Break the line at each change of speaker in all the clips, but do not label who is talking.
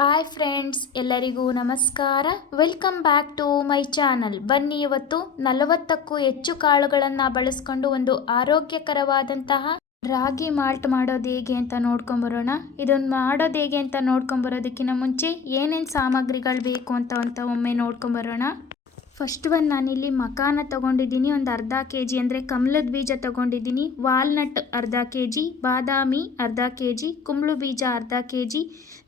Hi friends ಎಲ್ಲರಿಗೂ ನಮಸ್ಕಾರ. Welcome back to my channel ಬನ್ನಿ ಇವತ್ತು ನಲವತ್ತಕ್ಕೂ ಹೆಚ್ಚು ಕಾಳುಗಳನ್ನು ಬಳಸ್ಕೊಂಡು ಒಂದು ಆರೋಗ್ಯಕರವಾದಂತಹ ರಾಗಿ ಮಾಲ್ಟ್ ಮಾಡೋದು ಹೇಗೆ ಅಂತ ನೋಡ್ಕೊಂಬರೋಣ ಇದನ್ನು ಮಾಡೋದು ಹೇಗೆ ಅಂತ ನೋಡ್ಕೊಂಬರೋದಕ್ಕಿಂತ ಮುಂಚೆ ಏನೇನು ಸಾಮಗ್ರಿಗಳು ಬೇಕು ಅಂತ ಅಂತ ಒಮ್ಮೆ ನೋಡ್ಕೊಂಬರೋಣ ಫಸ್ಟ್ ಒಂದು ನಾನಿಲ್ಲಿ ಮಕಾನ ತಗೊಂಡಿದ್ದೀನಿ, ಒಂದು ಅರ್ಧ ಕೆ ಜಿ ಅಂದರೆ ಕಮಲದ ಬೀಜ ತಗೊಂಡಿದ್ದೀನಿ. ವಾಲ್ನಟ್ ಅರ್ಧ ಕೆ ಜಿ ಬಾದಾಮಿ ಅರ್ಧ ಕೆ ಜಿ ಕುಂಬಳು ಬೀಜ ಅರ್ಧ ಕೆ ಜಿ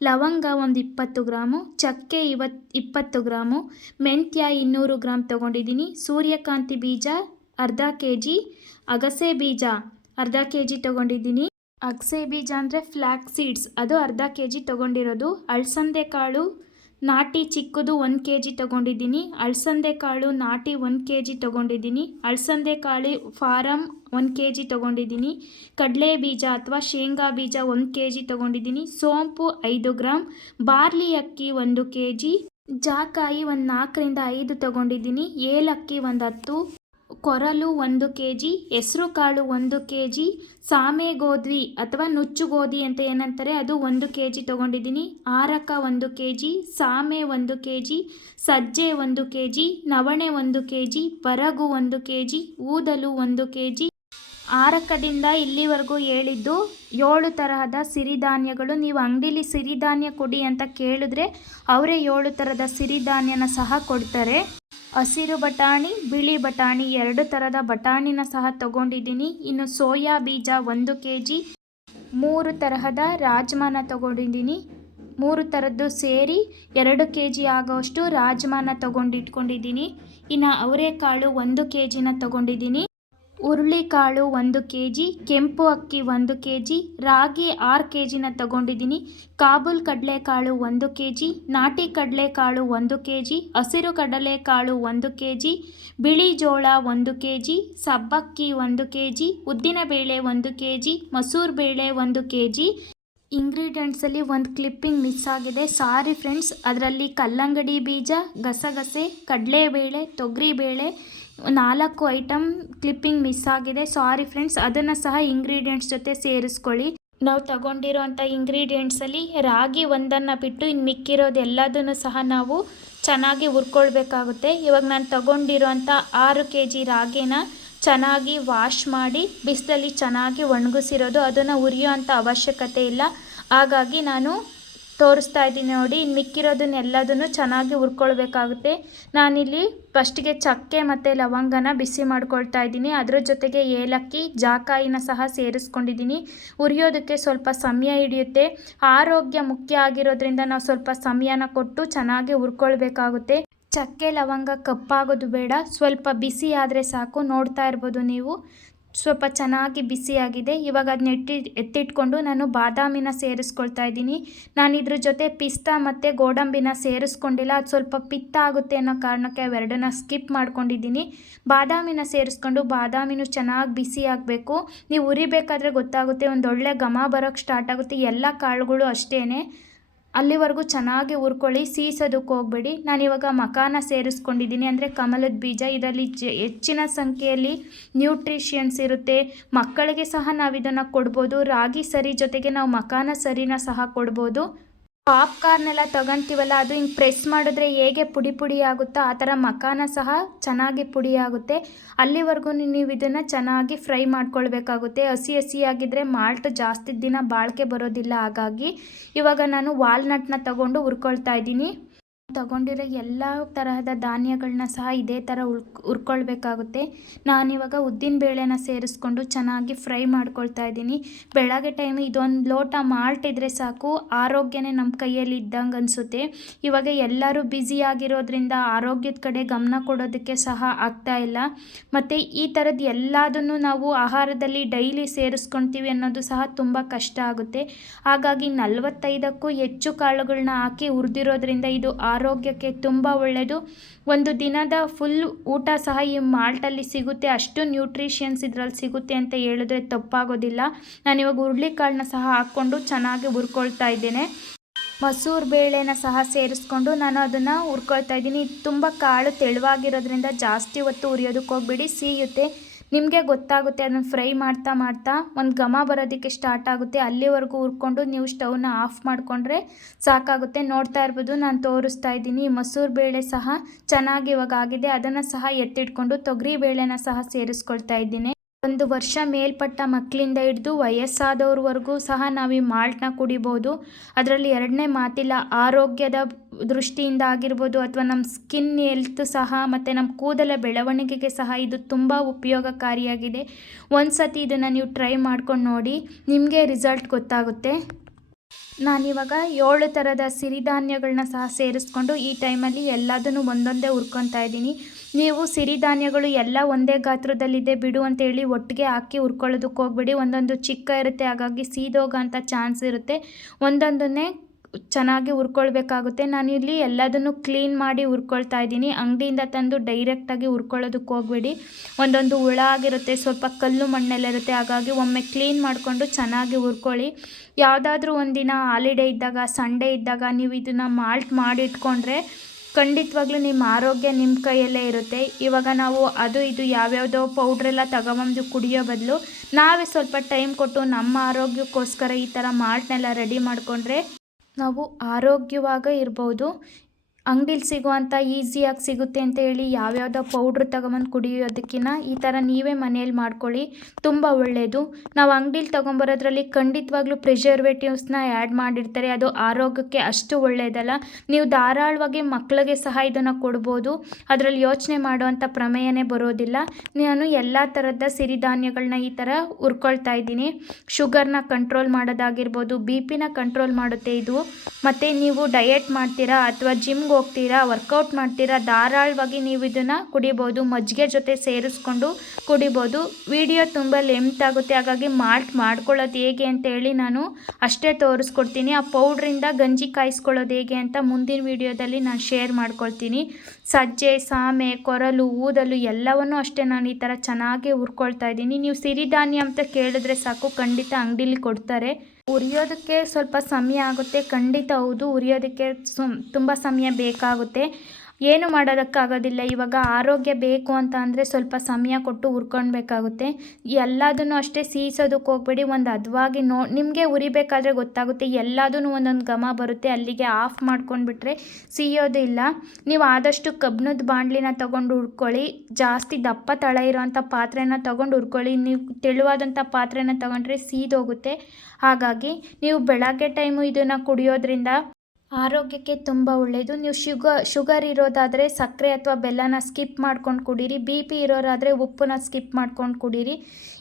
ಲವಂಗ ಒಂದು ಇಪ್ಪತ್ತು ಗ್ರಾಮು, ಚಕ್ಕೆ ಇವತ್ತು ಇಪ್ಪತ್ತು ಗ್ರಾಮು, ಮೆಂತ್ಯ ಇನ್ನೂರು ಗ್ರಾಮ್ ತೊಗೊಂಡಿದ್ದೀನಿ. ಸೂರ್ಯಕಾಂತಿ ಬೀಜ ಅರ್ಧ ಕೆ ಜಿ ಅಗಸೆ ಬೀಜ ಅರ್ಧ ಕೆ ಜಿ ತೊಗೊಂಡಿದ್ದೀನಿ. ಅಗಸೆ ಬೀಜ ಅಂದರೆ ಫ್ಲ್ಯಾಕ್ ಸೀಡ್ಸ್ ಅದು ಅರ್ಧ ಕೆ ಜಿ ತೊಗೊಂಡಿರೋದು. ಅಳಸಂದೆ ಕಾಳು ನಾಟಿ ಚಿಕ್ಕದು ಒಂದು ಕೆ ಜಿ ತೊಗೊಂಡಿದ್ದೀನಿ. ಅಲಸಂದೆ ಕಾಳು ನಾಟಿ ಒಂದು ಕೆ ಜಿ ತೊಗೊಂಡಿದ್ದೀನಿ. ಅಲಸಂದೆ ಕಾಳು ಫಾರಮ್ ಒಂದು ಕೆ ಜಿ ತೊಗೊಂಡಿದ್ದೀನಿ. ಕಡಲೆ ಬೀಜ ಅಥವಾ ಶೇಂಗಾ ಬೀಜ ಒಂದು ಕೆ ಜಿ ತೊಗೊಂಡಿದ್ದೀನಿ. ಸೋಂಪು ಐದು ಗ್ರಾಮ್ ಬಾರ್ಲಿ ಅಕ್ಕಿ ಒಂದು ಕೆ ಜಿ ಜಾಕಾಯಿ ಒಂದು ನಾಲ್ಕರಿಂದ ಐದು ತೊಗೊಂಡಿದ್ದೀನಿ. ಏಲಕ್ಕಿ ಒಂದು ಹತ್ತು. ಕೊರಲು ಒಂದು ಕೆ ಜಿ ಹೆಸರು ಕಾಳು ಒಂದು ಕೆ ಜಿ ಸಾಮೆ ಗೋಧಿ ಅಥವಾ ನುಚ್ಚು ಗೋಧಿ ಅಂತ ಏನಂತಾರೆ ಅದು ಒಂದು ಕೆ ಜಿ ತೊಗೊಂಡಿದ್ದೀನಿ. ಆರಕ ಒಂದು ಕೆ ಜಿ ಸಾಮೆ ಒಂದು ಕೆ ಜಿ ಸಜ್ಜೆ ಒಂದು ಕೆ ಜಿ ನವಣೆ ಒಂದು ಕೆ ಜಿ ಬರಗು ಒಂದು ಕೆ ಜಿ ಊದಲು ಒಂದು ಕೆ ಜಿ ಆರಕದಿಂದ ಇಲ್ಲಿವರೆಗೂ ಹೇಳಿದ್ದು ಏಳು ತರಹದ ಸಿರಿಧಾನ್ಯಗಳು. ನೀವು ಅಂಗಡಿಲಿ ಸಿರಿಧಾನ್ಯ ಕೊಡಿ ಅಂತ ಕೇಳಿದ್ರೆ ಅವರೇ ಏಳು ಥರದ ಸಿರಿಧಾನ್ಯನ ಸಹ ಕೊಡ್ತಾರೆ. ಹಸಿರು ಬಟಾಣಿ, ಬಿಳಿ ಬಟಾಣಿ ಎರಡು ಥರದ ಬಟಾಣಿನ ಸಹ ತಗೊಂಡಿದ್ದೀನಿ. ಇನ್ನು ಸೋಯಾ ಬೀಜ ಒಂದು ಕೆ ಜಿ ಮೂರು ತರಹದ ರಾಜ್ಮಾನ ತಗೊಂಡಿದ್ದೀನಿ. ಮೂರು ಥರದ್ದು ಸೇರಿ ಎರಡು ಕೆ ಜಿ ಆಗೋಷ್ಟು ರಾಜ್ಮಾನ ತಗೊಂಡಿಟ್ಕೊಂಡಿದ್ದೀನಿ. ಇನ್ನು ಅವರೆಕಾಳು ಒಂದು ಕೆ ಜಿನ ತಗೊಂಡಿದ್ದೀನಿ. ಹುರುಳಿಕಾಳು ಒಂದು ಕೆ ಜಿ ಕೆಂಪು ಅಕ್ಕಿ ಒಂದು ಕೆ ಜಿ ರಾಗಿ ಆರು ಕೆ ಜಿನ ತಗೊಂಡಿದ್ದೀನಿ. ಕಾಬೂಲ್ ಕಡಲೆಕಾಳು ಒಂದು ಕೆ ಜಿ ನಾಟಿ ಕಡಲೆಕಾಳು ಒಂದು ಕೆ ಜಿ ಹಸಿರು ಕಡಲೆಕಾಳು ಒಂದು ಕೆ ಜಿ ಬಿಳಿ ಜೋಳ ಒಂದು ಕೆ ಜಿ ಸಬ್ಬಕ್ಕಿ ಒಂದು ಕೆ ಜಿ ಉದ್ದಿನಬೇಳೆ ಒಂದು ಕೆ ಜಿ ಮಸೂರು ಬೇಳೆ ಒಂದು ಕೆ ಜಿ ಇಂಗ್ರೀಡಿಯೆಂಟ್ಸಲ್ಲಿ ಒಂದು ಕ್ಲಿಪ್ಪಿಂಗ್ ಮಿಸ್ ಆಗಿದೆ. ಸಾರಿ ಫ್ರೆಂಡ್ಸ್ ಅದರಲ್ಲಿ ಕಲ್ಲಂಗಡಿ ಬೀಜ, ಗಸಗಸೆ, ಕಡಲೆಬೇಳೆ, ತೊಗರಿಬೇಳೆ ನಾಲ್ಕು ಐಟಮ್ ಕ್ಲಿಪ್ಪಿಂಗ್ ಮಿಸ್ ಆಗಿದೆ. ಸಾರಿ ಫ್ರೆಂಡ್ಸ್, ಅದನ್ನು ಸಹ ಇಂಗ್ರೀಡಿಯೆಂಟ್ಸ್ ಜೊತೆ ಸೇರಿಸ್ಕೊಳ್ಳಿ. ನಾವು ತಗೊಂಡಿರೋಂಥ ಇಂಗ್ರೀಡಿಯೆಂಟ್ಸಲ್ಲಿ ರಾಗಿ ಒಂದನ್ನು ಬಿಟ್ಟು ಇನ್ನು ಮಿಕ್ಕಿರೋದೆಲ್ಲದನ್ನು ಸಹ ನಾವು ಚೆನ್ನಾಗಿ ಹುರ್ಕೊಳ್ಬೇಕಾಗುತ್ತೆ. ಇವಾಗ ನಾನು ತಗೊಂಡಿರೋಂಥ ಆರು ಕೆ ಜಿ ರಾಗಿನ ಚೆನ್ನಾಗಿ ವಾಶ್ ಮಾಡಿ, ಬಿಸಿಲಲ್ಲಿ ಚೆನ್ನಾಗಿ ಒಣಗಿಸಿರೋದು, ಅದನ್ನು ಹುರಿಯೋ ಅವಶ್ಯಕತೆ ಇಲ್ಲ. ಹಾಗಾಗಿ ನಾನು ತೋರಿಸ್ತಾ ಇದ್ದೀನಿ ನೋಡಿ. ಇನ್ನು ಮಿಕ್ಕಿರೋದನ್ನೆಲ್ಲದನ್ನು ಚೆನ್ನಾಗಿ ಹುರ್ಕೊಳ್ಬೇಕಾಗುತ್ತೆ. ನಾನಿಲ್ಲಿ ಫಸ್ಟಿಗೆ ಚಕ್ಕೆ ಮತ್ತು ಲವಂಗನ ಬಿಸಿ ಮಾಡ್ಕೊಳ್ತಾ ಇದ್ದೀನಿ. ಅದರ ಜೊತೆಗೆ ಏಲಕ್ಕಿ, ಜಾಕಾಯಿನ ಸಹ ಸೇರಿಸ್ಕೊಂಡಿದ್ದೀನಿ. ಉರಿಯೋದಕ್ಕೆ ಸ್ವಲ್ಪ ಸಮಯ ಹಿಡಿಯುತ್ತೆ. ಆರೋಗ್ಯ ಮುಖ್ಯ ಆಗಿರೋದ್ರಿಂದ ನಾವು ಸ್ವಲ್ಪ ಸಮಯನ ಕೊಟ್ಟು ಚೆನ್ನಾಗಿ ಹುರ್ಕೊಳ್ಬೇಕಾಗುತ್ತೆ. ಚಕ್ಕೆ, ಲವಂಗ ಕಪ್ಪಾಗೋದು ಬೇಡ. ಸ್ವಲ್ಪ ಬಿಸಿ ಆದರೆ ಸಾಕು. ನೋಡ್ತಾ ಇರ್ಬೋದು ನೀವು. ಸ್ವಲ್ಪ ಚೆನ್ನಾಗಿ ಬಿಸಿಯಾಗಿದೆ ಇವಾಗ ಅದನ್ನ ಎತ್ತಿ, ಎತ್ತಿಟ್ಕೊಂಡು ನಾನು ಬಾದಾಮಿನ ಸೇರಿಸ್ಕೊಳ್ತಾ ಇದ್ದೀನಿ. ನಾನು ಇದ್ರ ಜೊತೆ ಪಿಸ್ತಾ ಮತ್ತು ಗೋಡಂಬಿನ ಸೇರಿಸ್ಕೊಂಡಿಲ್ಲ. ಅದು ಸ್ವಲ್ಪ ಪಿತ್ತ ಆಗುತ್ತೆ ಅನ್ನೋ ಕಾರಣಕ್ಕೆ ಅವೆರಡನ್ನ ಸ್ಕಿಪ್ ಮಾಡ್ಕೊಂಡಿದ್ದೀನಿ. ಬಾದಾಮಿನ ಸೇರಿಸ್ಕೊಂಡು ಬಾದಾಮಿನೂ ಚೆನ್ನಾಗಿ ಬಿಸಿ ಆಗಬೇಕು. ನೀವು ಉರಿಬೇಕಾದ್ರೆ ಗೊತ್ತಾಗುತ್ತೆ. ಒಂದೊಳ್ಳೆ ಘಮ ಬರೋಕ್ಕೆ ಸ್ಟಾರ್ಟ್ ಆಗುತ್ತೆ. ಎಲ್ಲ ಕಾಳುಗಳು ಅಷ್ಟೇ ಅಲ್ಲಿವರೆಗೂ ಚೆನ್ನಾಗಿ ಹುರ್ಕೊಳ್ಳಿ ಸೀಸೋದಕ್ಕೆ ಹೋಗಬೇಡಿ. ನಾನಿವಾಗ ಮಕಾನ ಸೇರಿಸ್ಕೊಂಡಿದ್ದೀನಿ. ಅಂದರೆ ಕಮಲದ ಬೀಜ, ಇದರಲ್ಲಿ ಜ, ಹೆಚ್ಚಿನ ಸಂಖ್ಯೆಯಲ್ಲಿ ನ್ಯೂಟ್ರಿಷಿಯನ್ಸ್ ಇರುತ್ತೆ. ಮಕ್ಕಳಿಗೆ ಸಹ ನಾವು ಇದನ್ನು ಕೊಡ್ಬೋದು. ರಾಗಿ ಸರಿ ಜೊತೆಗೆ ನಾವು ಮಕಾನ ಸರಿನ ಸಹ ಕೊಡ್ಬೋದು. ಪಾಪ್ಕಾರ್ನ್ ಎಲ್ಲ ತಗೊಂತೀವಲ್ಲ, ಅದು ಹಿಂಗೆ ಪ್ರೆಸ್ ಮಾಡಿದ್ರೆ ಹೇಗೆ ಪುಡಿ ಪುಡಿ ಆಗುತ್ತೋ ಆ ಥರ ಮಕಾನ ಸಹ ಚೆನ್ನಾಗಿ ಪುಡಿ ಆಗುತ್ತೆ. ಅಲ್ಲಿವರೆಗೂ ನೀವು ಇದನ್ನು ಚೆನ್ನಾಗಿ ಫ್ರೈ ಮಾಡ್ಕೊಳ್ಬೇಕಾಗುತ್ತೆ. ಹಸಿ ಹಸಿಯಾಗಿದ್ದರೆ ಮಾಲ್ಟ್ ಜಾಸ್ತಿ ದಿನ ಬಾಳಿಕೆ ಬರೋದಿಲ್ಲ. ಹಾಗಾಗಿ ಇವಾಗ ನಾನು ವಾಲ್ನಟ್ನ ತಗೊಂಡು ಹುರ್ಕೊಳ್ತಾ ಇದ್ದೀನಿ. ತಗೊಂಡಿರೋ ಎಲ್ಲ ತರಹದ ಧಾನ್ಯಗಳನ್ನ ಸಹ ಇದೇ ಥರ ಉಳ್ ಉರ್ಕೊಳ್ಬೇಕಾಗುತ್ತೆ. ನಾನಿವಾಗ ಉದ್ದಿನ ಬೇಳೆನ ಸೇರಿಸ್ಕೊಂಡು ಚೆನ್ನಾಗಿ ಫ್ರೈ ಮಾಡ್ಕೊಳ್ತಾ ಇದ್ದೀನಿ. ಬೆಳಗ್ಗೆ ಟೈಮ್ ಇದೊಂದು ಲೋಟ ಮಾಲ್ಟ್ ಇದ್ದರೆ ಸಾಕು, ಆರೋಗ್ಯನೇ ನಮ್ಮ ಕೈಯಲ್ಲಿ ಇದ್ದಂಗೆ ಅನಿಸುತ್ತೆ. ಇವಾಗ ಎಲ್ಲರೂ ಬ್ಯುಸಿ ಆಗಿರೋದ್ರಿಂದ ಆರೋಗ್ಯದ ಕಡೆ ಗಮನ ಕೊಡೋದಕ್ಕೆ ಸಹ ಆಗ್ತಾ ಇಲ್ಲ. ಮತ್ತು ಈ ಥರದ್ದು ಎಲ್ಲದನ್ನು ನಾವು ಆಹಾರದಲ್ಲಿ ಡೈಲಿ ಸೇರಿಸ್ಕೊಳ್ತೀವಿ ಅನ್ನೋದು ಸಹ ತುಂಬ ಕಷ್ಟ ಆಗುತ್ತೆ. ಹಾಗಾಗಿ ನಲವತ್ತೈದಕ್ಕೂ ಹೆಚ್ಚು ಕಾಳುಗಳನ್ನ ಹಾಕಿ ಹುರಿದಿರೋದ್ರಿಂದ ಇದು ಆರೋಗ್ಯಕ್ಕೆ ತುಂಬ ಒಳ್ಳೆಯದು ಒಂದು ದಿನದ ಫುಲ್ ಊಟ ಸಹ ಈ ಮಾಲ್ಟಲ್ಲಿ ಸಿಗುತ್ತೆ. ಅಷ್ಟು ನ್ಯೂಟ್ರಿಷಿಯನ್ಸ್ ಇದರಲ್ಲಿ ಸಿಗುತ್ತೆ ಅಂತ ಹೇಳಿದ್ರೆ ತಪ್ಪಾಗೋದಿಲ್ಲ. ನಾನಿವಾಗ ಹುರುಳಿಕಾಳನ್ನ ಸಹ ಹಾಕ್ಕೊಂಡು ಚೆನ್ನಾಗಿ ಹುರ್ಕೊಳ್ತಾ ಇದ್ದೇನೆ. ಮಸೂರು ಬೇಳೆನ ಸಹ ಸೇರಿಸ್ಕೊಂಡು ನಾನು ಅದನ್ನು ಹುರ್ಕೊಳ್ತಾ ಇದ್ದೀನಿ. ತುಂಬ ಕಾಳು ತೆಳುವಾಗಿರೋದ್ರಿಂದ ಜಾಸ್ತಿ ಹೊತ್ತು ಹುರಿಯೋದಕ್ಕೆ ಹೋಗ್ಬಿಡಿ. ಸಿಹಿಯುತ್ತೆ ನಿಮಗೆ ಗೊತ್ತಾಗುತ್ತೆ, ಅದನ್ನು ಫ್ರೈ ಮಾಡ್ತಾ ಮಾಡ್ತಾ ಒಂದು ಘಮ ಬರೋದಕ್ಕೆ ಸ್ಟಾರ್ಟ್ ಆಗುತ್ತೆ. ಅಲ್ಲಿವರೆಗೂ ಹುರ್ಕೊಂಡು ನೀವು ಸ್ಟವ್ನ ಆಫ್ ಮಾಡಿಕೊಂಡ್ರೆ ಸಾಕಾಗುತ್ತೆ. ನೋಡ್ತಾ ಇರ್ಬೋದು, ನಾನು ತೋರಿಸ್ತಾ ಇದ್ದೀನಿ. ಮೊಸರು ಬೇಳೆ ಸಹ ಚೆನ್ನಾಗಿ ಇವಾಗ ಆಗಿದೆ. ಅದನ್ನು ಸಹ ಎತ್ತಿಟ್ಕೊಂಡು ತೊಗರಿ ಬೇಳೆನ ಸಹ ಸೇರಿಸ್ಕೊಳ್ತಾ ಇದ್ದೀನಿ. ಒಂದು ವರ್ಷ ಮೇಲ್ಪಟ್ಟ ಮಕ್ಕಳಿಂದ ಹಿಡಿದು ವಯಸ್ಸಾದವ್ರವರೆಗೂ ಸಹ ನಾವು ಈ ಮಾಲ್ಟ್ನ ಕುಡಿಬೋದು. ಅದರಲ್ಲಿ ಎರಡನೇ ಮಾತಿಲ್ಲ, ಆರೋಗ್ಯದ ದೃಷ್ಟಿಯಿಂದ ಆಗಿರ್ಬೋದು ಅಥವಾ ನಮ್ಮ ಸ್ಕಿನ್ ಹೆಲ್ತ್ ಸಹ ಮತ್ತು ನಮ್ಮ ಕೂದಲ ಬೆಳವಣಿಗೆಗೆ ಸಹ ಇದು ತುಂಬ ಉಪಯೋಗಕಾರಿಯಾಗಿದೆ. ಒಂದು ಸತಿ ಇದನ್ನು ನೀವು ಟ್ರೈ ಮಾಡ್ಕೊಂಡು ನೋಡಿ, ನಿಮಗೆ ರಿಸಲ್ಟ್ ಗೊತ್ತಾಗುತ್ತೆ. ನಾನಿವಾಗ ಏಳು ಥರದ ಸಿರಿಧಾನ್ಯಗಳನ್ನ ಸಹ ಸೇರಿಸ್ಕೊಂಡು ಈ ಟೈಮಲ್ಲಿ ಎಲ್ಲದನ್ನು ಒಂದೊಂದೇ ಹುರ್ಕೊತಾ ಇದ್ದೀನಿ. ನೀವು ಸಿರಿಧಾನ್ಯಗಳು ಎಲ್ಲ ಒಂದೇ ಗಾತ್ರದಲ್ಲಿದೆ ಬಿಡು ಅಂತೇಳಿ ಒಟ್ಟಿಗೆ ಹಾಕಿ ಹುರ್ಕೊಳ್ಳೋದಕ್ಕೆ ಹೋಗ್ಬೇಡಿ. ಒಂದೊಂದು ಚಿಕ್ಕ ಇರುತ್ತೆ, ಹಾಗಾಗಿ ಸೀದೋಗೋಂಥ ಚಾನ್ಸ್ ಇರುತ್ತೆ. ಒಂದೊಂದನ್ನೇ ಚೆನ್ನಾಗಿ ಹುರ್ಕೊಳ್ಬೇಕಾಗುತ್ತೆ. ನಾನಿಲ್ಲಿ ಎಲ್ಲದನ್ನು ಕ್ಲೀನ್ ಮಾಡಿ ಹುರ್ಕೊಳ್ತಾ ಇದ್ದೀನಿ. ಅಂಗಡಿಯಿಂದ ತಂದು ಡೈರೆಕ್ಟಾಗಿ ಹುರ್ಕೊಳ್ಳೋದಕ್ಕೆ ಹೋಗಬೇಡಿ. ಒಂದೊಂದು ಹುಳ ಆಗಿರುತ್ತೆ, ಸ್ವಲ್ಪ ಕಲ್ಲು ಮಣ್ಣೆಲ್ಲ ಇರುತ್ತೆ. ಹಾಗಾಗಿ ಒಮ್ಮೆ ಕ್ಲೀನ್ ಮಾಡಿಕೊಂಡು ಚೆನ್ನಾಗಿ ಹುರ್ಕೊಳ್ಳಿ. ಯಾವುದಾದ್ರೂ ಒಂದಿನ ಹಾಲಿಡೇ ಇದ್ದಾಗ, ಸಂಡೇ ಇದ್ದಾಗ ನೀವು ಇದನ್ನು ಮಾಲ್ಟ್ ಮಾಡಿ ಇಟ್ಕೊಂಡ್ರೆ ಖಂಡಿತವಾಗ್ಲೂ ನಿಮ್ಮ ಆರೋಗ್ಯ ನಿಮ್ಮ ಕೈಯಲ್ಲೇ ಇರುತ್ತೆ. ಇವಾಗ ನಾವು ಅದು ಇದು ಯಾವ್ಯಾವುದೋ ಪೌಡ್ರೆಲ್ಲ ತಗೊಬಂದು ಕುಡಿಯೋ ಬದಲು ನಾವೇ ಸ್ವಲ್ಪ ಟೈಮ್ ಕೊಟ್ಟು ನಮ್ಮ ಆರೋಗ್ಯಕ್ಕೋಸ್ಕರ ಈ ಥರ ಮಾಲ್ಟ್ನೆಲ್ಲ ರೆಡಿ ಮಾಡಿಕೊಂಡ್ರೆ ನಾವು ಆರೋಗ್ಯವಾಗಿ ಇರ್ಬೋದು. ಅಂಗಡಿಲಿ ಸಿಗುವಂಥ ಈಸಿಯಾಗಿ ಸಿಗುತ್ತೆ ಅಂತ ಹೇಳಿ ಯಾವ್ಯಾವುದೋ ಪೌಡ್ರ್ ತಗೊಂಬಂದು ಕುಡಿಯೋದಕ್ಕಿಂತ ಈ ಥರ ನೀವೇ ಮನೆಯಲ್ಲಿ ಮಾಡ್ಕೊಳ್ಳಿ. ತುಂಬ ಒಳ್ಳೆಯದು ನಾವು ಅಂಗ್ಡಿಲಿ ತೊಗೊಂಬರೋದ್ರಲ್ಲಿ ಖಂಡಿತವಾಗ್ಲೂ ಪ್ರಿಸರ್ವೇಟಿವ್ಸ್ನ ಆ್ಯಡ್ ಮಾಡಿರ್ತಾರೆ. ಅದು ಆರೋಗ್ಯಕ್ಕೆ ಅಷ್ಟು ಒಳ್ಳೆಯದಲ್ಲ ನೀವು ಧಾರಾಳವಾಗಿ ಮಕ್ಕಳಿಗೆ ಸಹ ಇದನ್ನು ಕೊಡ್ಬೋದು. ಅದರಲ್ಲಿ ಯೋಚನೆ ಮಾಡುವಂಥ ಪ್ರಮೇಯನೇ ಬರೋದಿಲ್ಲ. ನಾನು ಎಲ್ಲ ಥರದ ಸಿರಿಧಾನ್ಯಗಳನ್ನ ಈ ಥರ ಹುರ್ಕೊಳ್ತಾ ಇದ್ದೀನಿ. ಶುಗರ್ನ ಕಂಟ್ರೋಲ್ ಮಾಡೋದಾಗಿರ್ಬೋದು ಬಿ ಪಿನ ಕಂಟ್ರೋಲ್ ಮಾಡುತ್ತೆ ಇದು. ಮತ್ತು ನೀವು ಡಯೆಟ್ ಮಾಡ್ತೀರಾ ಅಥವಾ ಜಿಮ್ಗೆ ಹೋಗ್ತೀರಾ ವರ್ಕೌಟ್ ಮಾಡ್ತೀರಾ, ಧಾರಾಳವಾಗಿ ನೀವು ಇದನ್ನು ಕುಡಿಬೋದು, ಮಜ್ಜಿಗೆ ಜೊತೆ ಸೇರಿಸ್ಕೊಂಡು ಕುಡಿಬೋದು. ವಿಡಿಯೋ ತುಂಬ ಲೆಂತ್ ಆಗುತ್ತೆ, ಹಾಗಾಗಿ ಮಾಲ್ಟ್ ಮಾಡ್ಕೊಳ್ಳೋದು ಹೇಗೆ ಅಂತ ಹೇಳಿ ನಾನು ಅಷ್ಟೇ ತೋರಿಸ್ಕೊಡ್ತೀನಿ. ಆ ಪೌಡ್ರಿಂದ ಗಂಜಿ ಕಾಯಿಸ್ಕೊಳ್ಳೋದು ಹೇಗೆ ಅಂತ ಮುಂದಿನ ವಿಡಿಯೋದಲ್ಲಿ ನಾನು ಶೇರ್ ಮಾಡ್ಕೊಳ್ತೀನಿ. ಸಜ್ಜೆ, ಸಾಮೆ, ಕೊರಲು, ಊದಲು ಎಲ್ಲವನ್ನೂ ಅಷ್ಟೇ ನಾನು ಈ ಥರ ಚೆನ್ನಾಗಿ ಹುರ್ಕೊಳ್ತಾ ಇದ್ದೀನಿ. ನೀವು ಸಿರಿಧಾನ್ಯ ಅಂತ ಕೇಳಿದ್ರೆ ಸಾಕು, ಖಂಡಿತ ಅಂಗಡೀಲಿ ಕೊಡ್ತಾರೆ. ಉರಿಯೋದಕ್ಕೆ ಸ್ವಲ್ಪ ಸಮಯ ಆಗುತ್ತೆ. ಖಂಡಿತ ಹೌದು ಉರಿಯೋದಕ್ಕೆ ಸುಮ್ ತುಂಬ ಸಮಯ ಬೇಕಾಗುತ್ತೆ. ಏನು ಮಾಡೋದಕ್ಕಾಗೋದಿಲ್ಲ. ಇವಾಗ ಆರೋಗ್ಯ ಬೇಕು ಅಂತ ಅಂದರೆ ಸ್ವಲ್ಪ ಸಮಯ ಕೊಟ್ಟು ಹುರ್ಕೊಳ್ಬೇಕಾಗುತ್ತೆ ಎಲ್ಲದನ್ನು ಅಷ್ಟೇ ಸೀಸೋದಕ್ಕೆ ಹೋಗ್ಬೇಡಿ. ಒಂದು ಹದವಾಗಿ ನೋ, ನಿಮಗೆ ಉರಿಬೇಕಾದ್ರೆ ಗೊತ್ತಾಗುತ್ತೆ. ಎಲ್ಲದೂ ಒಂದೊಂದು ಘಮ ಬರುತ್ತೆ. ಅಲ್ಲಿಗೆ ಆಫ್ ಮಾಡ್ಕೊಂಡ್ಬಿಟ್ರೆ ಸಿಯೋದು ಇಲ್ಲ. ನೀವು ಆದಷ್ಟು ಕಬ್ಬಿಣದ ಬಾಂಡ್ಲಿನ ತೊಗೊಂಡು ಹುರ್ಕೊಳ್ಳಿ ಜಾಸ್ತಿ ದಪ್ಪ ತಳ ಇರೋವಂಥ ಪಾತ್ರೆನ ತೊಗೊಂಡು ಹುರ್ಕೊಳ್ಳಿ ನೀವು ತೆಳುವಾದಂಥ ಪಾತ್ರೆನ ತೊಗೊಂಡ್ರೆ ಸೀದೋಗುತ್ತೆ. ಹಾಗಾಗಿ ನೀವು ಬೆಳಗ್ಗೆ ಟೈಮು ಇದನ್ನು ಕುಡಿಯೋದ್ರಿಂದ ಆರೋಗ್ಯಕ್ಕೆ ತುಂಬ ಒಳ್ಳೆಯದು ನೀವು ಶುಗ, ಶುಗರ್ ಇರೋದಾದರೆ ಸಕ್ಕರೆ ಅಥವಾ ಬೆಲ್ಲನ ಸ್ಕಿಪ್ ಮಾಡ್ಕೊಂಡು ಕುಡೀರಿ. ಬಿ ಪಿ ಇರೋರಾದರೆ ಉಪ್ಪನ್ನ ಸ್ಕಿಪ್ ಮಾಡ್ಕೊಂಡು ಕುಡೀರಿ.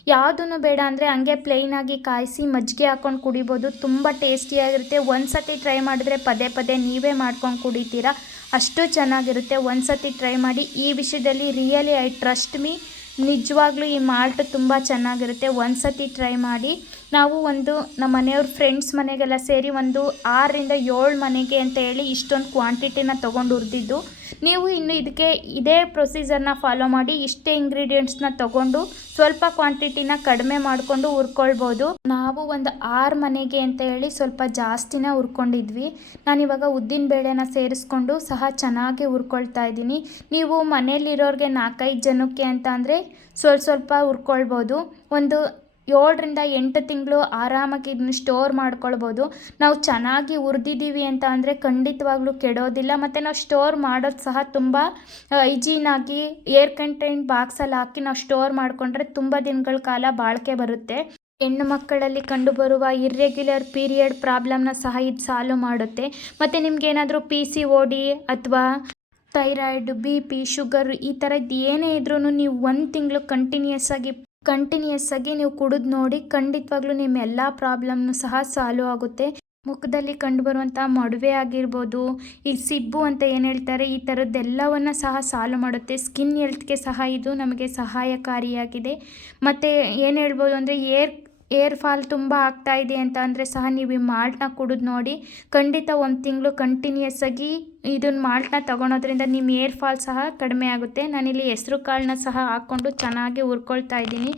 ಯಾವುದೂ ಬೇಡ ಅಂದರೆ ಹಂಗೆ ಪ್ಲೈನಾಗಿ ಕಾಯಿಸಿ ಮಜ್ಜಿಗೆ ಹಾಕ್ಕೊಂಡು ಕುಡಿಬೋದು. ತುಂಬ ಟೇಸ್ಟಿಯಾಗಿರುತ್ತೆ ಒಂದು ಸತಿ ಟ್ರೈ ಮಾಡಿದ್ರೆ ಪದೇ ಪದೇ ನೀವೇ ಮಾಡ್ಕೊಂಡು ಕುಡಿತೀರಾ? ಅಷ್ಟು ಚೆನ್ನಾಗಿರುತ್ತೆ. ಒಂದು ಸತಿ ಟ್ರೈ ಮಾಡಿ ಈ ವಿಷಯದಲ್ಲಿ ರಿಯಲಿ ಐ ಟ್ರಸ್ಟ್ ಮೀ ನಿಜವಾಗ್ಲೂ ಈ ಮಾಲ್ಟ್ ತುಂಬ ಚೆನ್ನಾಗಿರುತ್ತೆ. ಒಂದು ಸತಿ ಟ್ರೈ ಮಾಡಿ ನಾವು ಒಂದು ನಮ್ಮ ಮನೆಯವ್ರ ಫ್ರೆಂಡ್ಸ್ ಮನೆಗೆಲ್ಲ ಸೇರಿ ಒಂದು ಆರರಿಂದ ಏಳು ಮನೆಗೆ ಅಂತ ಹೇಳಿ ಇಷ್ಟೊಂದು ಕ್ವಾಂಟಿಟಿನ ತೊಗೊಂಡು ಹುರಿದಿದ್ದು ನೀವು ಇನ್ನು ಇದಕ್ಕೆ ಇದೇ ಪ್ರೊಸೀಜರ್ನ ಫಾಲೋ ಮಾಡಿ ಇಷ್ಟೇ ಇಂಗ್ರೀಡಿಯೆಂಟ್ಸ್ನ ತೊಗೊಂಡು ಸ್ವಲ್ಪ ಕ್ವಾಂಟಿಟಿನ ಕಡಿಮೆ ಮಾಡಿಕೊಂಡು ಹುರ್ಕೊಳ್ಬೋದು. ನಾವು ಒಂದು ಆರು ಮನೆಗೆ ಅಂತ ಹೇಳಿ ಸ್ವಲ್ಪ ಜಾಸ್ತಿನ ಹುರ್ಕೊಂಡಿದ್ವಿ. ನಾನಿವಾಗ ಉದ್ದಿನ ಬೇಳೆನ ಸೇರಿಸ್ಕೊಂಡು ಸಹ ಚೆನ್ನಾಗಿ ಹುರ್ಕೊಳ್ತಾ ಇದ್ದೀನಿ. ನೀವು ಮನೇಲಿರೋರಿಗೆ ನಾಲ್ಕೈದು ಜನಕ್ಕೆ ಅಂತ ಅಂದರೆ ಸ್ವಲ್ಪ ಸ್ವಲ್ಪ ಹುರ್ಕೊಳ್ಬೋದು. ಒಂದು ಏಳರಿಂದ ಎಂಟು ತಿಂಗಳು ಆರಾಮಾಗಿ ಇದನ್ನ ಸ್ಟೋರ್ ಮಾಡ್ಕೊಳ್ಬೋದು. ನಾವು ಚೆನ್ನಾಗಿ ಉರಿದಿದ್ದೀವಿ ಅಂತ ಅಂದರೆ ಖಂಡಿತವಾಗ್ಲೂ ಕೆಡೋದಿಲ್ಲ. ಮತ್ತು ನಾವು ಸ್ಟೋರ್ ಮಾಡೋದು ಸಹ ತುಂಬ ಹೈಜೀನಾಗಿ ಏರ್ ಕಂಟೈನ್ ಬಾಕ್ಸಲ್ಲಿ ಹಾಕಿ ನಾವು ಸ್ಟೋರ್ ಮಾಡಿಕೊಂಡ್ರೆ ತುಂಬ ದಿನಗಳ ಕಾಲ ಬಾಳಿಕೆ ಬರುತ್ತೆ. ಹೆಣ್ಣು ಮಕ್ಕಳಲ್ಲಿ ಕಂಡುಬರುವ ಇರ್ರೆಗ್ಯುಲರ್ ಪೀರಿಯಡ್ ಪ್ರಾಬ್ಲಮ್ನ ಸಹ ಇದು ಸಾಲ್ವ್ ಮಾಡುತ್ತೆ. ಮತ್ತು ನಿಮ್ಗೇನಾದರೂ ಪಿ ಸಿ ಓ ಡಿ ಅಥವಾ ಥೈರಾಯ್ಡ್ ಬಿ ಪಿ ಶುಗರ್ ಈ ಥರದ್ದು ಏನೇ ಇದ್ರೂ ನೀವು ಒಂದು ತಿಂಗಳು ಕಂಟಿನ್ಯೂಸ್ ಆಗಿ ಕಂಟಿನ್ಯೂಸ್ ಆಗಿ ನೀವು ಕುಡಿದು ನೋಡಿ ಖಂಡಿತವಾಗ್ಲೂ ನಿಮ್ಮ ಎಲ್ಲ ಪ್ರಾಬ್ಲಮ್ನು ಸಹ ಸಾಲ್ವ್ ಆಗುತ್ತೆ. ಮುಖದಲ್ಲಿ ಕಂಡುಬರುವಂಥ ಮೊಡವೆ ಆಗಿರ್ಬೋದು, ಈ ಸಿಬ್ಬು ಅಂತ ಏನು ಹೇಳ್ತಾರೆ, ಈ ಥರದ್ದೆಲ್ಲವನ್ನು ಸಹ ಸಾಲ್ವ್ ಮಾಡುತ್ತೆ. ಸ್ಕಿನ್ ಹೆಲ್ತ್ಗೆ ಸಹ ಇದು ನಮಗೆ ಸಹಾಯಕಾರಿಯಾಗಿದೆ. ಮತ್ತು ಏನು ಹೇಳ್ಬೋದು ಅಂದರೆ ಏರ್ ಏರ್ ಫಾಲ್ ತುಂಬ ಆಗ್ತಾ ಇದೆ ಅಂತ ಅಂದರೆ ಸಹ ನೀವು ಈ ಮಾಲ್ಟ್ನ ಕುಡಿದು ನೋಡಿ, ಖಂಡಿತ ಒಂದು ತಿಂಗಳು ಕಂಟಿನ್ಯೂಸ್ ಆಗಿ ಇದನ್ನ ಮಾಲ್ಟ್ನ ತೊಗೊಳೋದ್ರಿಂದ ನಿಮ್ಮ ಏರ್ ಫಾಲ್ ಸಹ ಕಡಿಮೆ ಆಗುತ್ತೆ. ನಾನಿಲ್ಲಿ ಹೆಸ್ರು ಕಾಳನ್ನ ಸಹ ಹಾಕ್ಕೊಂಡು ಚೆನ್ನಾಗಿ ಹುರ್ಕೊಳ್ತಾ ಇದ್ದೀನಿ.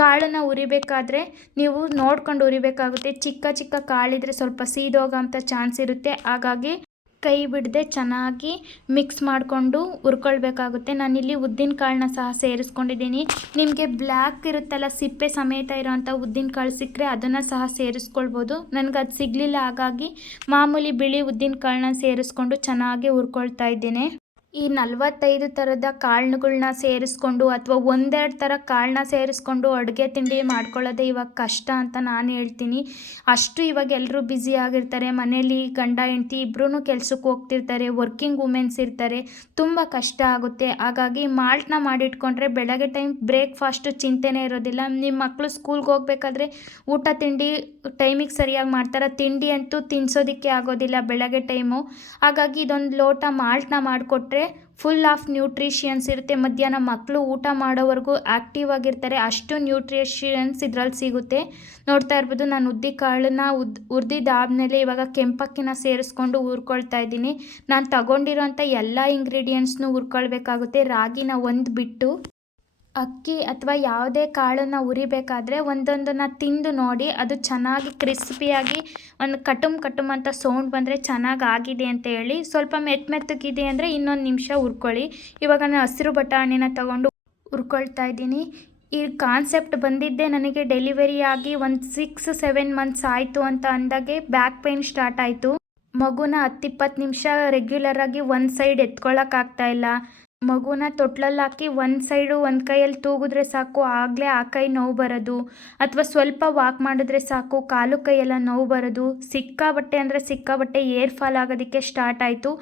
ಕಾಳನ್ನು ಉರಿಬೇಕಾದ್ರೆ ನೀವು ನೋಡ್ಕೊಂಡು ಉರಿಬೇಕಾಗುತ್ತೆ. ಚಿಕ್ಕ ಚಿಕ್ಕ ಕಾಳಿದ್ರೆ ಸ್ವಲ್ಪ ಸೀದೋಗೋಂಥ ಚಾನ್ಸ್ ಇರುತ್ತೆ. ಹಾಗಾಗಿ ಕೈ ಬಿಡದೆ ಚೆನ್ನಾಗಿ ಮಿಕ್ಸ್ ಮಾಡಿಕೊಂಡು ಹುರ್ಕೊಳ್ಬೇಕಾಗುತ್ತೆ. ನಾನಿಲ್ಲಿ ಉದ್ದಿನ ಕಾಳನ್ನ ಸಹ ಸೇರಿಸ್ಕೊಂಡಿದ್ದೀನಿ. ನಿಮಗೆ ಬ್ಲ್ಯಾಕ್ ಇರುತ್ತಲ್ಲ, ಸಿಪ್ಪೆ ಸಮೇತ ಇರೋವಂಥ ಉದ್ದಿನ ಕಾಳು ಸಿಕ್ಕರೆ ಅದನ್ನು ಸಹ ಸೇರಿಸ್ಕೊಳ್ಬೋದು. ನನಗೆ ಅದು ಸಿಗಲಿಲ್ಲ, ಹಾಗಾಗಿ ಮಾಮೂಲಿ ಬಿಳಿ ಉದ್ದಿನ ಕಾಳನ್ನ ಸೇರಿಸ್ಕೊಂಡು ಚೆನ್ನಾಗಿ ಹುರ್ಕೊಳ್ತಾ ಇದ್ದೀನಿ. ಈ ನಲವತ್ತೈದು ಥರದ ಕಾಳುಗಳನ್ನ ಸೇರಿಸ್ಕೊಂಡು ಅಥವಾ ಒಂದೆರಡು ಥರ ಕಾಳನ್ನ ಸೇರಿಸ್ಕೊಂಡು ಅಡುಗೆ ತಿಂಡಿ ಮಾಡ್ಕೊಳ್ಳೋದೇ ಇವಾಗ ಕಷ್ಟ ಅಂತ ನಾನು ಹೇಳ್ತೀನಿ. ಅಷ್ಟು ಇವಾಗ ಎಲ್ಲರೂ ಬ್ಯುಸಿ ಆಗಿರ್ತಾರೆ. ಮನೇಲಿ ಗಂಡ, ಹೆಂಡತಿ ಇಬ್ಬರೂ ಕೆಲ್ಸಕ್ಕೆ ಹೋಗ್ತಿರ್ತಾರೆ. ವರ್ಕಿಂಗ್ ವುಮೆನ್ಸ್ ಇರ್ತಾರೆ. ತುಂಬ ಕಷ್ಟ ಆಗುತ್ತೆ. ಹಾಗಾಗಿ ಮಾಲ್ಟ್ನ ಮಾಡಿಟ್ಕೊಂಡ್ರೆ ಬೆಳಗ್ಗೆ ಟೈಮ್ ಬ್ರೇಕ್ಫಾಸ್ಟು ಚಿಂತೆನೇ ಇರೋದಿಲ್ಲ. ನಿಮ್ಮ ಮಕ್ಕಳು ಸ್ಕೂಲ್ಗೆ ಹೋಗ್ಬೇಕಾದ್ರೆ ಊಟ, ತಿಂಡಿ ಟೈಮಿಗೆ ಸರಿಯಾಗಿ ಮಾಡ್ತಾರೆ. ತಿಂಡಿ ಅಂತೂ ತಿನ್ನಿಸೋದಕ್ಕೆ ಆಗೋದಿಲ್ಲ ಬೆಳಗ್ಗೆ ಟೈಮು. ಹಾಗಾಗಿ ಇದೊಂದು ಲೋಟ ಮಾಲ್ಟ್ನ ಮಾಡಿಕೊಟ್ರೆ ಫುಲ್ ಆಫ್ ನ್ಯೂಟ್ರಿಷಿಯನ್ಸ್ ಇರುತ್ತೆ. ಮಧ್ಯಾಹ್ನ ಮಕ್ಕಳು ಊಟ ಮಾಡೋವರೆಗೂ ಆ್ಯಕ್ಟಿವ್ ಆಗಿರ್ತಾರೆ. ಅಷ್ಟು ನ್ಯೂಟ್ರಿಷಿಯನ್ಸ್ ಇದ್ರಲ್ಲಿ ಸಿಗುತ್ತೆ. ನೋಡ್ತಾ ಇರ್ಬೋದು, ನಾನು ಉದ್ದಿ ಕಾಳನ್ನ ಉದ್ ಹುರಿದಿದ್ದಾದ್ಮೇಲೆ ಇವಾಗ ಕೆಂಪಕ್ಕಿನ ಸೇರಿಸ್ಕೊಂಡು ಹುರ್ಕೊಳ್ತಾ ಇದ್ದೀನಿ. ನಾನು ತಗೊಂಡಿರೋಂಥ ಎಲ್ಲ ಇಂಗ್ರೀಡಿಯೆಂಟ್ಸ್ನು ಹುರ್ಕೊಳ್ಬೇಕಾಗುತ್ತೆ. ರಾಗಿನ ಒಂದು ಬಿಟ್ಟು ಅಕ್ಕಿ ಅಥವಾ ಯಾವುದೇ ಕಾಳನ್ನು ಹುರಿಬೇಕಾದ್ರೆ ಒಂದೊಂದನ್ನು ತಿಂದು ನೋಡಿ, ಅದು ಚೆನ್ನಾಗಿ ಕ್ರಿಸ್ಪಿಯಾಗಿ ಒಂದು ಕಟುಮ್ ಕಟುಮ್ ಅಂತ ಸೌಂಡ್ ಬಂದರೆ ಚೆನ್ನಾಗಿ ಆಗಿದೆ ಅಂತ ಹೇಳಿ, ಸ್ವಲ್ಪ ಮೆತ್ತ ಮೆತ್ತಗಿದೆ ಅಂದರೆ ಇನ್ನೊಂದು ನಿಮಿಷ ಹುರ್ಕೊಳ್ಳಿ. ಇವಾಗ ನಾನು ಹಸಿರು ಬಟಾಣಿನ ತಗೊಂಡು ಹುರ್ಕೊಳ್ತಾ ಇದ್ದೀನಿ. ಈ ಕಾನ್ಸೆಪ್ಟ್ ಬಂದಿದ್ದೆ ನನಗೆ ಡೆಲಿವರಿ ಆಗಿ ಒಂದು ಸಿಕ್ಸ್ ಸೆವೆನ್ ಮಂತ್ಸ್ ಆಯಿತು ಅಂತ ಅಂದಾಗೆ ಬ್ಯಾಕ್ ಪೇಯ್ನ್ ಸ್ಟಾರ್ಟ್ ಆಯಿತು. ಮಗುನ ಹತ್ತಿಪ್ಪತ್ತು ನಿಮಿಷ ರೆಗ್ಯುಲರಾಗಿ ಒಂದು ಸೈಡ್ ಎತ್ಕೊಳ್ಳೋಕ್ಕಾಗ್ತಾ ಇಲ್ಲ. ಮಗುನ ತೊಟ್ಲಲ್ಲಿ ಹಾಕಿ ಒಂದು ಸೈಡು ಒಂದು ಕೈಯಲ್ಲಿ ತೂಗಿದ್ರೆ ಸಾಕು, ಆಗಲೇ ಆ ಕೈ ನೋವು ಬರೋದು. ಅಥವಾ ಸ್ವಲ್ಪ ವಾಕ್ ಮಾಡಿದ್ರೆ ಸಾಕು, ಕಾಲು ಕೈಯೆಲ್ಲ ನೋವು ಬರೋದು. ಸಿಕ್ಕಾಬಟ್ಟೆ ಅಂದರೆ ಸಿಕ್ಕಾಬಟ್ಟೆ ಏರ್ ಫಾಲ್ ಆಗೋದಕ್ಕೆ ಸ್ಟಾರ್ಟ್ ಆಯಿತು.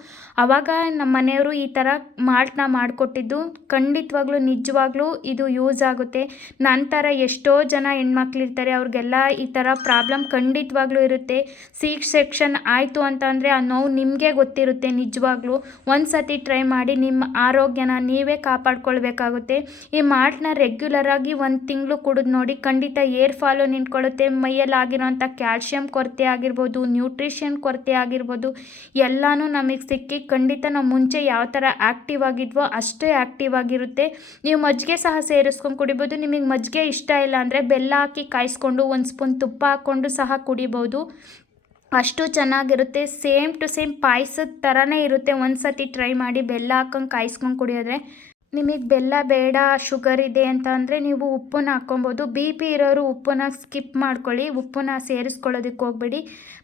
ಆವಾಗ ನಮ್ಮ ಮನೆಯವರು ಈ ಥರ ಮಾಲ್ಟ್ನ ಮಾಡಿಕೊಟ್ಟಿದ್ದು. ಖಂಡಿತವಾಗ್ಲೂ, ನಿಜವಾಗ್ಲೂ ಇದು ಯೂಸ್ ಆಗುತ್ತೆ. ನಂತರ ಎಷ್ಟೋ ಜನ ಹೆಣ್ಮಕ್ಳಿರ್ತಾರೆ, ಅವ್ರಿಗೆಲ್ಲ ಈ ಥರ ಪ್ರಾಬ್ಲಮ್ ಖಂಡಿತವಾಗ್ಲೂ ಇರುತ್ತೆ. ಸಿ ಸೆಕ್ಷನ್ ಆಯಿತು ಅಂತ ಅಂದರೆ ಆ ನೋವು ನಿಮಗೆ ಗೊತ್ತಿರುತ್ತೆ ನಿಜವಾಗ್ಲೂ. ಒಂದು ಸತಿ ಟ್ರೈ ಮಾಡಿ ನಿಮ್ಮ ಆರೋಗ್ಯನ ನೀವೇ ಕಾಪಾಡ್ಕೊಳ್ಬೇಕಾಗುತ್ತೆ. ಈ ಮಾಲ್ಟ್ನ ರೆಗ್ಯುಲರಾಗಿ ಒಂದು ತಿಂಗಳು ಕುಡಿದು ನೋಡಿ ಖಂಡಿತ ಏರ್ ಫಾಲು ನಿಂತ್ಕೊಳ್ಳುತ್ತೆ. ಮೈಯಲ್ಲಿ ಆಗಿರೋಂಥ ಕ್ಯಾಲ್ಶಿಯಂ ಕೊರತೆ ಆಗಿರ್ಬೋದು, ನ್ಯೂಟ್ರಿಷನ್ ಕೊರತೆ ಆಗಿರ್ಬೋದು, ಎಲ್ಲನೂ ನಮಗೆ ಸಿಕ್ಕಿ ಖಂಡಿತ ನಾವು ಮುಂಚೆ ಯಾವ ಥರ ಆ್ಯಕ್ಟಿವ್ ಆಗಿದ್ವೋ ಅಷ್ಟೇ ಆ್ಯಕ್ಟಿವ್ ಆಗಿರುತ್ತೆ. ನೀವು ಮಜ್ಜಿಗೆ ಸಹ ಸೇರಿಸ್ಕೊಂಡು ಕುಡಿಬೋದು. ನಿಮಗೆ ಮಜ್ಜಿಗೆ ಇಷ್ಟ ಇಲ್ಲ ಅಂದರೆ ಬೆಲ್ಲ ಹಾಕಿ ಕಾಯಿಸ್ಕೊಂಡು ಒಂದು ಸ್ಪೂನ್ ತುಪ್ಪ ಹಾಕ್ಕೊಂಡು ಸಹ ಕುಡಿಬೋದು. ಅಷ್ಟು ಚೆನ್ನಾಗಿರುತ್ತೆ. ಸೇಮ್ ಟು ಸೇಮ್ ಪಾಯಸದ ಥರನೇ ಇರುತ್ತೆ. ಒಂದು ಸತಿ ಟ್ರೈ ಮಾಡಿ ಬೆಲ್ಲ ಹಾಕೊಂಡು ಕಾಯಿಸ್ಕೊಂಡು ಕುಡಿಯೋದ್ರೆ ನಿಮಗೆ ಬೆಲ್ಲ ಬೇಡ, ಶುಗರ್ ಇದೆ ಅಂತ ಅಂದರೆ ನೀವು ಉಪ್ಪನ್ನ ಹಾಕ್ಕೊಬೋದು. ಬಿ ಪಿ ಇರೋರು ಉಪ್ಪನ್ನ ಸ್ಕಿಪ್ ಮಾಡ್ಕೊಳ್ಳಿ. ಉಪ್ಪನ್ನ ಸೇರಿಸ್ಕೊಳ್ಳೋದಕ್ಕೆ ಹೋಗ್ಬೇಡಿ.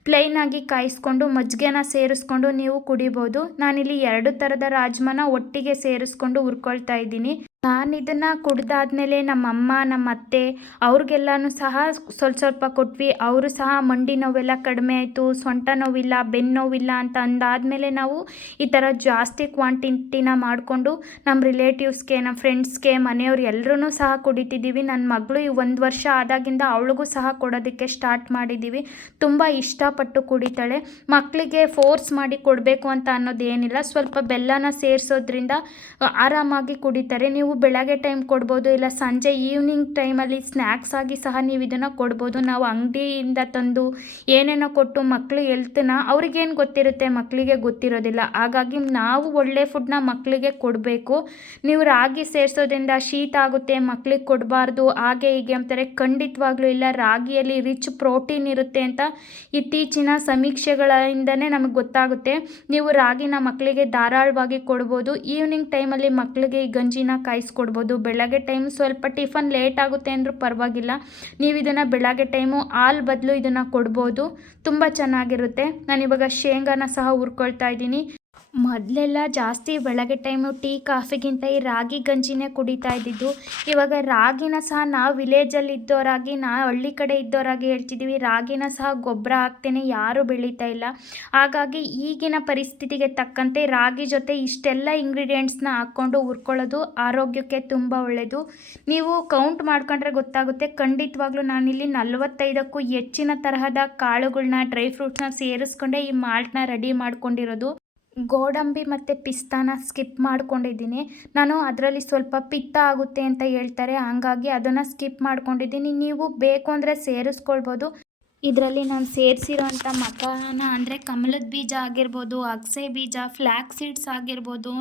ಪ್ಲೈನಾಗಿ ಕಾಯಿಸ್ಕೊಂಡು ಮಜ್ಜಿಗೆನ ಸೇರಿಸ್ಕೊಂಡು ನೀವು ಕುಡಿಬೋದು. ನಾನಿಲ್ಲಿ ಎರಡು ಥರದ ರಾಜ್ಮನ ಒಟ್ಟಿಗೆ ಸೇರಿಸ್ಕೊಂಡು ಹುರ್ಕೊಳ್ತಾ ಇದ್ದೀನಿ. ನಾನು ಇದನ್ನು ಕುಡ್ದಾದ್ಮೇಲೆ ನಮ್ಮ ಅಮ್ಮ ನಮ್ಮ ಅತ್ತೆ ಅವ್ರಿಗೆಲ್ಲನೂ ಸಹ ಸ್ವಲ್ಪ ಸ್ವಲ್ಪ ಕೊಟ್ವಿ. ಅವರು ಸಹ ಮಂಡಿ ನೋವೆಲ್ಲ ಕಡಿಮೆ ಆಯಿತು. ಸೊಂಟ ನೋವಿಲ್ಲ, ಬೆನ್ನು ನೋವಿಲ್ಲ ಅಂತ ಅಂದಾದಮೇಲೆ ನಾವು ಈ ಥರ ಜಾಸ್ತಿ ಕ್ವಾಂಟಿಟಿನ ಮಾಡಿಕೊಂಡು ನಮ್ಮ ರಿಲೇಟಿವ್ಸ್ಗೆ ನಮ್ಮ ಫ್ರೆಂಡ್ಸ್ಗೆ ಮನೆಯವ್ರು ಎಲ್ಲರೂ ಸಹ ಕುಡಿತಿದ್ದೀವಿ ನನ್ನ ಮಗಳು ಈ ಒಂದು ವರ್ಷ ಆದಾಗಿಂದ ಅವಳಿಗೂ ಸಹ ಕೊಡೋದಕ್ಕೆ ಸ್ಟಾರ್ಟ್ ಮಾಡಿದ್ದೀವಿ ತುಂಬ ಇಷ್ಟಪಟ್ಟು ಕುಡಿತಾಳೆ. ಮಕ್ಕಳಿಗೆ ಫೋರ್ಸ್ ಮಾಡಿ ಕೊಡಬೇಕು ಅಂತ ಅನ್ನೋದೇನಿಲ್ಲ. ಸ್ವಲ್ಪ ಬೆಲ್ಲನ ಸೇರಿಸೋದ್ರಿಂದ ಆರಾಮಾಗಿ ಕುಡಿತಾರೆ. ನೀವು ಬೆಳಗ್ಗೆ ಟೈಮ್ ಕೊಡ್ಬೋದು, ಇಲ್ಲ ಸಂಜೆ ಈವ್ನಿಂಗ್ ಟೈಮಲ್ಲಿ ಸ್ನ್ಯಾಕ್ಸ್ ಆಗಿ ಸಹ ನೀವು ಇದನ್ನು ಕೊಡ್ಬೋದು. ನಾವು ಅಂಗಡಿಯಿಂದ ತಂದು ಏನೇನೋ ಕೊಟ್ಟು ಮಕ್ಕಳು ಹೆಲ್ತನ್ನ ಅವ್ರಿಗೇನು ಗೊತ್ತಿರುತ್ತೆ ಮಕ್ಕಳಿಗೆ ಗೊತ್ತಿರೋದಿಲ್ಲ. ಹಾಗಾಗಿ ನಾವು ಒಳ್ಳೆ ಫುಡ್ನ ಮಕ್ಕಳಿಗೆ ಕೊಡಬೇಕು. ನೀವು ರಾಗಿ ಸೇರಿಸೋದ್ರಿಂದ ಶೀತ ಆಗುತ್ತೆ ಮಕ್ಕಳಿಗೆ ಕೊಡಬಾರ್ದು. ಹಾಗೆ ಹೀಗೆ ಅಂತಾರೆ. ಖಂಡಿತವಾಗ್ಲೂ ಇಲ್ಲ. ರಾಗಿಯಲ್ಲಿ ರಿಚ್ ಪ್ರೋಟೀನ್ ಇರುತ್ತೆ ಅಂತ ಇತ್ತೀಚಿನ ಸಮೀಕ್ಷೆಗಳಿಂದನೇ ನಮಗೆ ಗೊತ್ತಾಗುತ್ತೆ. ನೀವು ರಾಗಿನ ಮಕ್ಕಳಿಗೆ ಧಾರಾಳವಾಗಿ ಕೊಡ್ಬೋದು. ಈವ್ನಿಂಗ್ ಟೈಮಲ್ಲಿ ಮಕ್ಕಳಿಗೆ ಈ ಗಂಜಿನ ಕಾಯಿಸ್ಕೊಡ್ಬೋದು ಬೆಳಗ್ಗೆ ಟೈಮ್ ಸ್ವಲ್ಪ ಟಿಫನ್ ಲೇಟ್ ಆಗುತ್ತೆ ಅಂದರೂ ಪರವಾಗಿಲ್ಲ. ನೀವು ಇದನ್ನು ಬೆಳಗ್ಗೆ ಟೈಮು ಹಾಲು ಬದಲು ಇದನ್ನು ಕೊಡ್ಬೋದು. ತುಂಬ ಚೆನ್ನಾಗಿರುತ್ತೆ. ನಾನಿವಾಗ ಶೇಂಗಾನ ಸಹ ಹುರ್ಕೊಳ್ತಾ ಇದ್ದೀನಿ. ಮೊದಲೆಲ್ಲ ಜಾಸ್ತಿ ಬೆಳಗ್ಗೆ ಟೈಮು ಟೀ ಕಾಫಿಗಿಂತ ಈ ರಾಗಿ ಗಂಜಿನೇ ಕುಡಿತಾ ಇದ್ದಿದ್ದು. ಇವಾಗ ರಾಗಿನ ಸಹ ನಾವು ವಿಲೇಜಲ್ಲಿ ಇದ್ದೋರಾಗಿ ನಾ ಹಳ್ಳಿ ಕಡೆ ಇದ್ದೋರಾಗಿ ಹೇಳ್ತಿದ್ದೀವಿ ರಾಗಿನ ಸಹ ಗೊಬ್ಬರ ಹಾಕ್ತೇನೆ, ಯಾರೂ ಬೆಳೀತಾ ಇಲ್ಲ. ಹಾಗಾಗಿ ಈಗಿನ ಪರಿಸ್ಥಿತಿಗೆ ತಕ್ಕಂತೆ ರಾಗಿ ಜೊತೆ ಇಷ್ಟೆಲ್ಲ ಇಂಗ್ರೀಡಿಯೆಂಟ್ಸ್ನ ಹಾಕ್ಕೊಂಡು ಹುರ್ಕೊಳ್ಳೋದು ಆರೋಗ್ಯಕ್ಕೆ ತುಂಬ ಒಳ್ಳೆಯದು ನೀವು ಕೌಂಟ್ ಮಾಡ್ಕೊಂಡ್ರೆ ಗೊತ್ತಾಗುತ್ತೆ, ಖಂಡಿತವಾಗ್ಲೂ ನಾನಿಲ್ಲಿ ನಲವತ್ತೈದಕ್ಕೂ ಹೆಚ್ಚಿನ ತರಹದ ಕಾಳುಗಳನ್ನ ಡ್ರೈ ಫ್ರೂಟ್ಸ್ನ ಸೇರಿಸ್ಕೊಂಡೆ ಈ ಮಾಲ್ಟ್ನ ರೆಡಿ ಮಾಡ್ಕೊಂಡಿರೋದು. ಗೋಡಂಬಿ ಮತ್ತು ಪಿಸ್ತಾನ ಸ್ಕಿಪ್ ಮಾಡ್ಕೊಂಡಿದ್ದೀನಿ. ನಾನು ಅದರಲ್ಲಿ ಸ್ವಲ್ಪ ಪಿತ್ತ ಆಗುತ್ತೆ ಅಂತ ಹೇಳ್ತಾರೆ. ಹಂಗಾಗಿ ಅದನ್ನು ಸ್ಕಿಪ್ ಮಾಡ್ಕೊಂಡಿದ್ದೀನಿ. ನೀವು ಬೇಕು ಅಂದರೆ ಸೇರಿಸ್ಕೊಳ್ಬೋದು. ಇದರಲ್ಲಿ ನಾನು ಸೇರಿಸಿರೋಂಥ ಮಖಾನ ಅಂದರೆ ಕಮಲದ ಬೀಜ ಆಗಿರ್ಬೋದು, ಅಗಸೆ ಬೀಜ ಫ್ಲ್ಯಾಕ್ ಸೀಡ್ಸ್ ಆಗಿರ್ಬೋದು,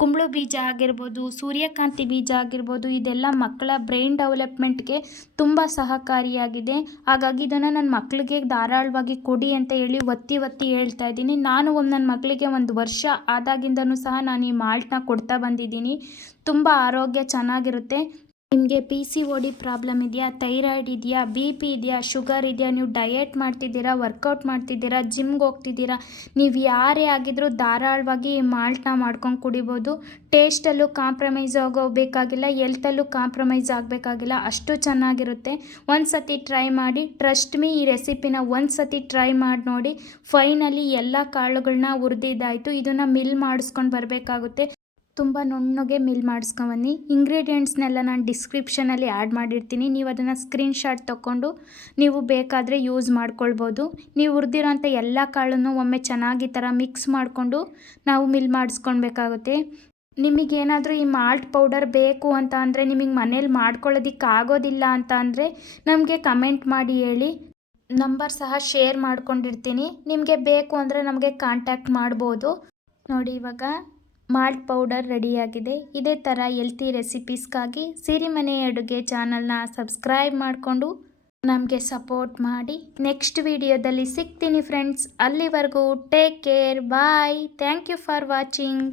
ಕುಂಬಳ ಬೀಜ ಆಗಿರ್ಬೋದು, ಸೂರ್ಯಕಾಂತಿ ಬೀಜ ಆಗಿರ್ಬೋದು, ಇದೆಲ್ಲ ಮಕ್ಕಳ ಬ್ರೈನ್ ಡೆವಲಪ್ಮೆಂಟ್ಗೆ ತುಂಬ ಸಹಕಾರಿಯಾಗಿದೆ. ಹಾಗಾಗಿ ಇದನ್ನು ನನ್ನ ಮಕ್ಕಳಿಗೆ ಧಾರಾಳವಾಗಿ ಕೊಡಿ ಅಂತ ಹೇಳಿ ಒತ್ತಿ ಒತ್ತಿ ಹೇಳ್ತಾ ಇದ್ದೀನಿ. ನಾನು ಒಂದು ನನ್ನ ಮಕ್ಕಳಿಗೆ ಒಂದು ವರ್ಷ ಆದಾಗಿಂದನೂ ಸಹ ನಾನು ಈ ಮಾಲ್ಟ್ನ ಕೊಡ್ತಾ ಬಂದಿದ್ದೀನಿ. ತುಂಬ ಆರೋಗ್ಯ ಚೆನ್ನಾಗಿರುತ್ತೆ. ನಿಮಗೆ P C O D problem ಇದೆಯಾ ಥೈರಾಯ್ಡ್ ಇದೆಯಾ ಬಿ ಪಿ ಇದೆಯಾ ಶುಗರ್ ಇದೆಯಾ, ನೀವು ಡಯೆಟ್ ಮಾಡ್ತಿದ್ದೀರಾ ವರ್ಕೌಟ್ ಮಾಡ್ತಿದ್ದೀರಾ ಜಿಮ್ಗೆ ಹೋಗ್ತಿದ್ದೀರಾ, ನೀವು ಯಾರೇ ಆಗಿದ್ರೂ ಧಾರಾಳವಾಗಿ ಮಾಲ್ಟ್ನ ಮಾಡ್ಕೊಂಡು ಕುಡಿಬೋದು. ಟೇಸ್ಟಲ್ಲೂ ಕಾಂಪ್ರಮೈಸ್ ಆಗೋಬೇಕಾಗಿಲ್ಲ ಎಲ್ತಲ್ಲೂ ಕಾಂಪ್ರಮೈಸ್ ಆಗಬೇಕಾಗಿಲ್ಲ, ಅಷ್ಟು ಚೆನ್ನಾಗಿರುತ್ತೆ. ಒಂದು ಸತಿ ಟ್ರೈ ಮಾಡಿ ಟ್ರಸ್ಟ್ ಮೀ ಈ ರೆಸಿಪಿನ ಒಂದು ಸತಿ ಟ್ರೈ ಮಾಡಿ ನೋಡಿ ಫೈನಲಿ ಎಲ್ಲ ಕಾಳುಗಳನ್ನ ಹುರಿದಿದ್ದಾಯಿತು, ಇದನ್ನು ಮಿಲ್ ಮಾಡಿಸ್ಕೊಂಡು ಬರಬೇಕಾಗುತ್ತೆ. ತುಂಬ ನುಣ್ಣಗೆ ಮಿಲ್ ಮಾಡಿಸ್ಕೊಂಬನ್ನಿ. ಇಂಗ್ರೀಡಿಯೆಂಟ್ಸ್ನೆಲ್ಲ ನಾನು ಡಿಸ್ಕ್ರಿಪ್ಷನಲ್ಲಿ ಆ್ಯಡ್ ಮಾಡಿರ್ತೀನಿ. ನೀವು ಅದನ್ನು ಸ್ಕ್ರೀನ್ಶಾಟ್ ತೊಗೊಂಡು ನೀವು ಬೇಕಾದರೆ ಯೂಸ್ ಮಾಡ್ಕೊಳ್ಬೋದು. ನೀವು ಹುರಿದಿರೋಂಥ ಎಲ್ಲ ಕಾಳನ್ನು ಒಮ್ಮೆ ಚೆನ್ನಾಗಿ ಥರ ಮಿಕ್ಸ್ ಮಾಡಿಕೊಂಡು ನಾವು ಮಿಲ್ ಮಾಡಿಸ್ಕೊಳ್ಬೇಕಾಗುತ್ತೆ. ನಿಮಗೇನಾದರೂ ಈ ಮಾಲ್ಟ್ ಪೌಡರ್ ಬೇಕು ಅಂತ ಅಂದರೆ ನಿಮಗೆ ಮನೇಲಿ ಮಾಡ್ಕೊಳ್ಳೋದಿಕ್ಕೆ ಆಗೋದಿಲ್ಲ ಅಂತ ಅಂದರೆ ನಮಗೆ ಕಮೆಂಟ್ ಮಾಡಿ ಹೇಳಿ. ನಂಬರ್ ಸಹ ಶೇರ್ ಮಾಡ್ಕೊಂಡಿರ್ತೀನಿ. ನಿಮಗೆ ಬೇಕು ಅಂದರೆ ನಮಗೆ ಕಾಂಟ್ಯಾಕ್ಟ್ ಮಾಡ್ಬೋದು. ನೋಡಿ ಇವಾಗ. ಮಾಲ್ಟ್ ಪೌಡರ್ ರೆಡಿಯಾಗಿದೆ. ಇದೇ ಥರ ಎಲ್ತಿ ರೆಸಿಪೀಸ್ಗಾಗಿ ಸಿರಿಮನೆ ಅಡುಗೆ ಚಾನಲ್ನ ಸಬ್ಸ್ಕ್ರೈಬ್ ಮಾಡಿಕೊಂಡು ನಮಗೆ ಸಪೋರ್ಟ್ ಮಾಡಿ. ನೆಕ್ಸ್ಟ್ ವಿಡಿಯೋದಲ್ಲಿ ಸಿಗ್ತೀನಿ ಫ್ರೆಂಡ್ಸ್. ಅಲ್ಲಿವರೆಗೂ take care. Bye. Thank you for watching.